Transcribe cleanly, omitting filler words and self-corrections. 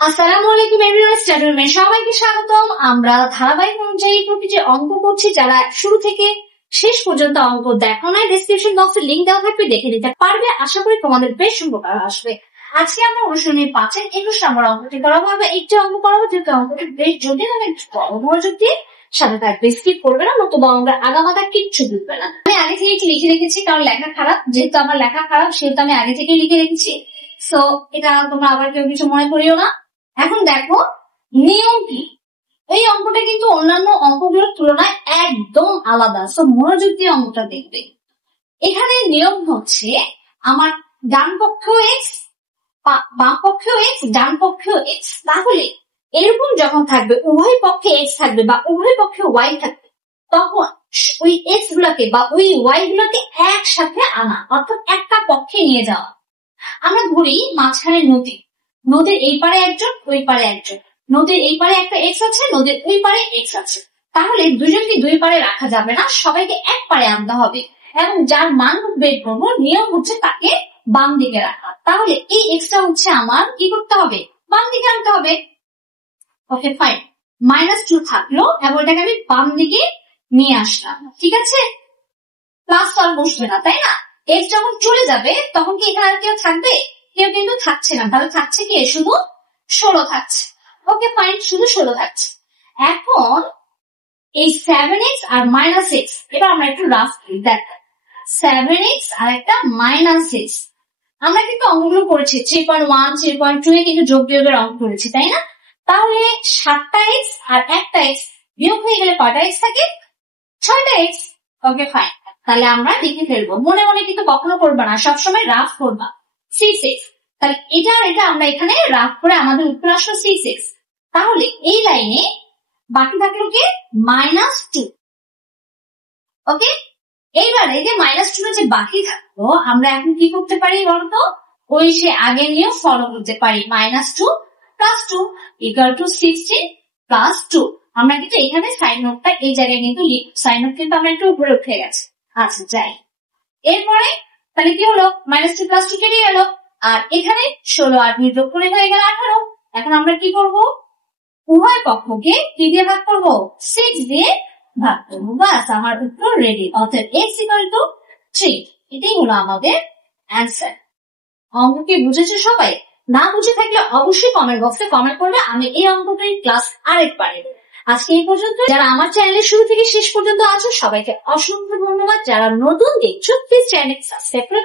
আসসালামু আলাইকুম everyone, study সবাইকে স্বাগতম। আমরা ধারাবাহিক অনুযায়ী প্রতিটি অঙ্ক করছি। যারা শুরু থেকে শেষ পর্যন্ত অঙ্ক দেখো না, ডেসক্রিপশন বক্সে লিংক দেওয়া থাকবে, দেখে নিতে পারবে। আশা করি তোমাদের বেশ উপকার আসবে। আজকে আমরা অনুশীলনী 5-এর 21 নম্বর অঙ্কটি করাবো। আমরা একটি অঙ্ক করাবো, যেহেতু অঙ্কটি বেশ জটিল, আমি বড় মনোযোগ দিয়ে সাথে থাকবে, স্কিপ করবে না, নতুবা অঙ্কের আগামাথা কিচ্ছু বুঝবে না। আমি আগে থেকে একটু লিখে রেখেছি, কারণ লেখা খারাপ, যেহেতু আমার লেখা খারাপ সেহেতু আমি আগে থেকে লিখে রেখেছি। সো এটা তোমরা আবার কেউ কিছু মনে করিও না। এখন দেখো নিয়ম কি। এই অঙ্কটা কিন্তু অন্যান্য অঙ্কগুলোর তুলনায় একদম আলাদা, সো মনোযোগ দিয়ে অঙ্কটা দেখবে। এখানে নিয়ম হচ্ছে, আমার ডান পক্ষেও এক্স, বাম পক্ষেও এক্স, ডান পক্ষেও এক্স। তাহলে এরকম যখন থাকবে, উভয় পক্ষে এক্স থাকবে বা উভয় পক্ষে ওয়াই থাকবে, তখন ওই এক্স গুলাকে বা ওই ওয়াই গুলাকে একসাথে আনা, অর্থাৎ একটা পক্ষে নিয়ে যাওয়া। আমরা ধরি মাঝখানে নদী, নদীর এই পারে একজন, ওই পারে একজন। নদীর এই পারে একটা এক্স আছে, নদীর ওই পারে এক্স আছে। তাহলে দুজনকে দুই পারে রাখা যাবে না, সবাইকে এক পারে আনতে হবে। এবং যার মান বের করবো, নিয়ম হচ্ছে তাকে বাম দিকে রাখা। তাহলে এই এক্সটা হচ্ছে আমার কি করতে হবে, বাম দিকে আনতে হবে। ওকে ফাইন, -2 থাকলো এবং এটাকে আমি বাম দিকে নিয়ে আসলাম। ঠিক আছে, প্লাস তো আর বসবে না, তাই না? এক্স যখন চলে যাবে তখন কি এখানে আর কেউ থাকবে? কেউ কিন্তু থাকছে না। তাহলে থাকছে কি, শুধু 16 থাকছে। ওকে ফাইন, শুধু 16 থাকছে। এখন এই 7x আর -x, এবার আমরা একটু রাফ করি। দেখ, 7x আর একটা -x, আমরা কিন্তু অঙ্কগুলো করেছি 3.1, 3.2 এ কিন্তু যোগ বিয়োগের অঙ্ক করেছি, তাই না? তাহলে 7টা x আর একটা x বিয়োগ হয়ে গেলে কয়টা x থাকে? 6টা x। ওকে ফাইন, তাহলে আমরা লিখে ফেলবো। মনে মনে কিন্তু কখনো করবা না, সবসময় রাফ করবা। 6x, তাহলে এটা আর এটা আমরা এখানে রাফ করে আমাদের উত্তর আসলো 6x। তাহলে এই লাইনে বাকি থাকলো কি, -2। ওকে, এইবারে যে -2 যে বাকি থাকলো, আমরা এখন কি করতে পারি বলতো? ওই সে আগে নিয়ে ফলো করতে পারি। -2 + 2 = 16 + 2। আমরা কিন্তু এখানে সাইন নোটটা এই জায়গায় কিন্তু সাইন নোট কিন্তু আমরা একটু উপরে উঠে গেছে। আচ্ছা যাই, এরপরে তাহলে কি হলো, -2 + 2 কেটে গেল, আর এখানে 16 আর 2 যোগ করে হয়ে গেল 18। এখন আমরা কি করব, উভয় পক্ষকে কি দিয়ে ভাগ করব? 6 দিয়ে ভাগ করবো। বাস, আমার উত্তর রেডি। অর্থাৎ x = 3। এটাই হলো আমাদের অ্যান্সার। অঙ্ক কি বুঝেছো সবাই? না বুঝে থাকলে অবশ্যই কমেন্ট বক্সে কমেন্ট করবে, আমি এই অঙ্কটাই ক্লাস আরেকবার নেব। আজকে এই পর্যন্ত। যারা আমার চ্যানেলে শুরু থেকে শেষ পর্যন্ত আছো, সবাইকে অসংখ্য ধন্যবাদ। যারা নতুন দেখছো, প্লিজ চ্যানেল সাবস্ক্রাইব করে